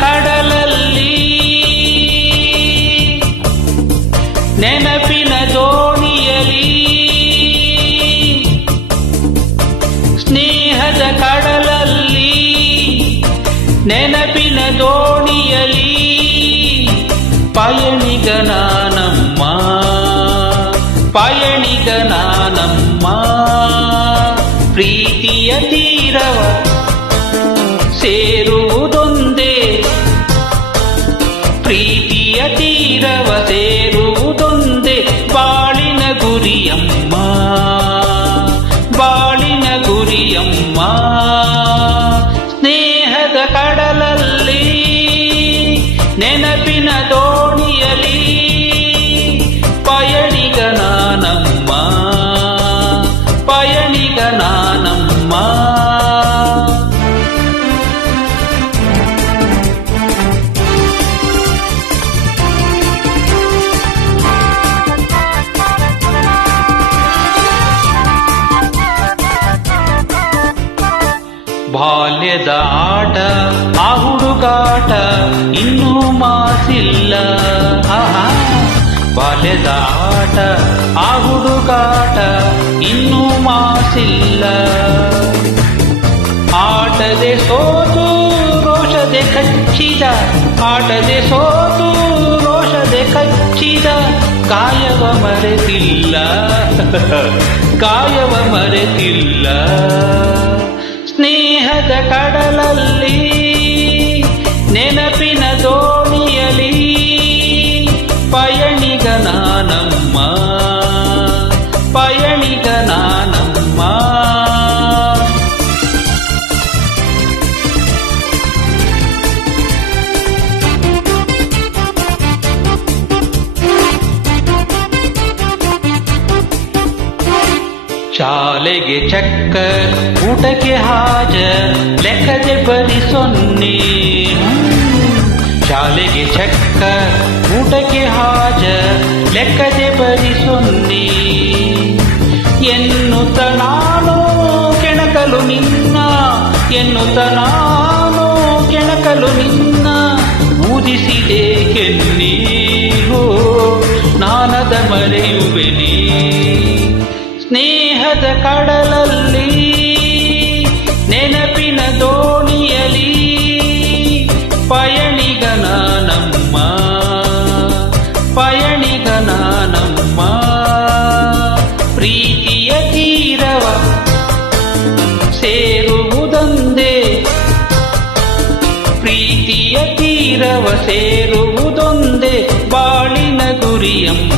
ಕಡಲಲ್ಲಿ ನೆನಪಿನ ದೋಣಿಯಲಿ ಸ್ನೇಹದ ಕಡಲಲ್ಲಿ ನೆನಪಿನ ದೋಣಿಯಲಿ ಪಯಣಿಗನಾನಮ್ಮ ಪಯಣಿಗನಾನಮ್ಮ ಪ್ರೀತಿಯ ತೀರವ ಸೇರುವುದೊಂದೇ ಪ್ರೀತಿಯ ತೀರವ ಸೇರುವುದೊಂದೇ ಬಾಳಿನ ಗುರಿಯಮ್ಮ ಬಾಳಿನ ಗುರಿಯಮ್ಮ ಸ್ನೇಹದ ಕಡಲಲ್ಲಿ ನೆನಪಿನ ದೋಣಿಯಲಿ ಪಯಣಿಗನಾನಮ್ಮ ಪಯಣಿಗನಾನಮ್ಮ ಬಾಲ್ಯದ ಆಟ ಆ ಹುಡುಗಾಟ ಇನ್ನೂ ಮಾಸಿಲ್ಲ ಬಾಲ್ಯದ ಆಟ ಆ ಹುಡುಗಾಟ ಇನ್ನೂ ಮಾಸಿಲ್ಲ ಆಟದೆ ಸೋತು ರೋಷದೆ ಕಚ್ಚಿದ ಆಟದೆ ಸೋತು ರೋಷದೆ ಕಚ್ಚಿದ ಕಾಯವ ಮರೆತಿಲ್ಲ ಕಾಯವ ಮರೆತಿಲ್ಲ ಸ್ನೇಹದ ಕಡಲಲ್ಲಿ ನೆನಪಿನ ದೋಣಿಯಲಿ ಪಯಣಿಗನಾನಮ್ಮ ಪಯಣಿಗನಾನಮ್ಮ ಶಾಲೆಗೆ ಚಕ್ಕರ್ ಊಟಕ್ಕೆ ಹಾಜರ್ ಲೆಕ್ಕದೆ ಬರಿ ಸೊನ್ನೆ ಶಾಲೆಗೆ ಚಕ್ಕರ್ ಊಟಕ್ಕೆ ಹಾಜರ್ ಲೆಕ್ಕದೆ ಬರಿ ಸೊನ್ನೆ ಎನ್ನುತ್ತ ನಾನು ಕೆಣಕಲು ನಿನ್ನ ಎನ್ನುತ್ತ ನಾನು ಕೆಣಕಲು ನಿನ್ನ ಊದಿಸಿದೆ ಕೆನ್ನಿ ಹೋ ನಾನದ ಮರೆಯುವೆನೇ ಸ್ನೇಹದ ಕಡಲಲ್ಲಿ ನೆನಪಿನ ದೋಣಿಯಲಿ ಪಯಣಿಗನಾನಮ್ಮ ಪಯಣಿಗನಾನಮ್ಮ ಪ್ರೀತಿಯ ತೀರವ ಸೇರುವುದೊಂದೇ ಪ್ರೀತಿಯ ತೀರವ ಸೇರುವುದೊಂದೇ ಬಾಳಿನ ಗುರಿಯಮ್ಮ